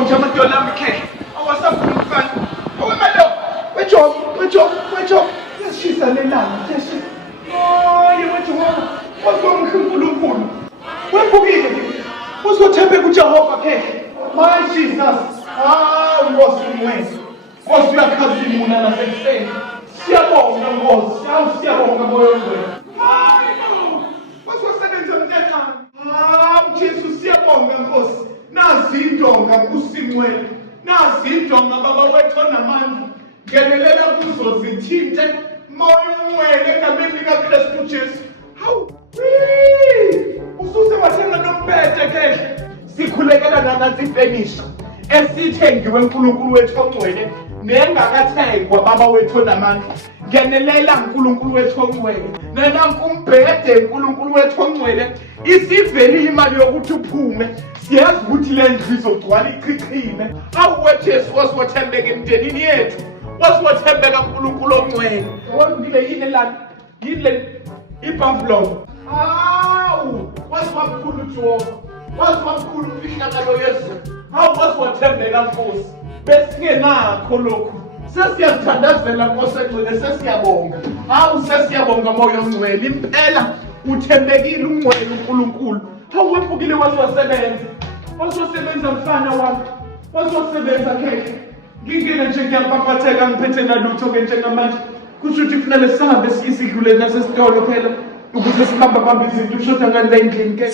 nje amadolo ami khe. Awasafuna ukufana. Awemalo. Wejob. Yashisa lelanga, yashisa. Hayi wejehova. Wasonkulunkulu. Webukile. Uzothembe kuJehova khe. My Jesus. Nkosi umwenzi. Nkosi uyakhazimula nasekuseni. Siyabonga Nkosi. Siyabonga moyo wethu. Hayi. Wasosebenza mntekane. Jesu siyabonga Nkosi. Nazi indonga kusimwele. Nazi indonga baba wethu onamandla. Ngenelela kuzo zithinte moya umwele egameni likaKristu Jesu. Hawu. Ususe wathenga nombhede kehle. Sikhulekela nanansi ifenisha esithengiwe uNkulunkulu wethu ongcwele nengakathengwa baba wethu onamandla. Ngenelela uNkulunkulu wethu ongcwele nenanku umbhede uNkulunkulu wethu ongcwele isivele imali yokuthi uphume. Siyazi ukuthi le ndlu izogcwala ichichime. Awuwe Jesu wasiwathembeka emndenini yethu. Wasiwathembeka uNkulunkulu ongcwele. Wondile yini lana? Yile iBuffalo. Wasiwakhulu Jehova. Wasiwakhulu umfihlakalo Yesu. Wasiwathembeka Nkosi. Besingenakho lokhu. Sesiyathandazela Nkosi egcwele sesiyabonga. Sesiyabonga moya ongcwele. Impela uthembekile ungcwele uNkulunkulu. Wepukile wasebenza mfana wami. Wasebenza khe. Ngingena nje ngiyapaphatheka ngiphethe nalutho ke njengamanje. Kusho ukuthi kufanele sihambe sidlule nasesitolo phela ukuze sibamba izinto ushoda ngale endlini ke.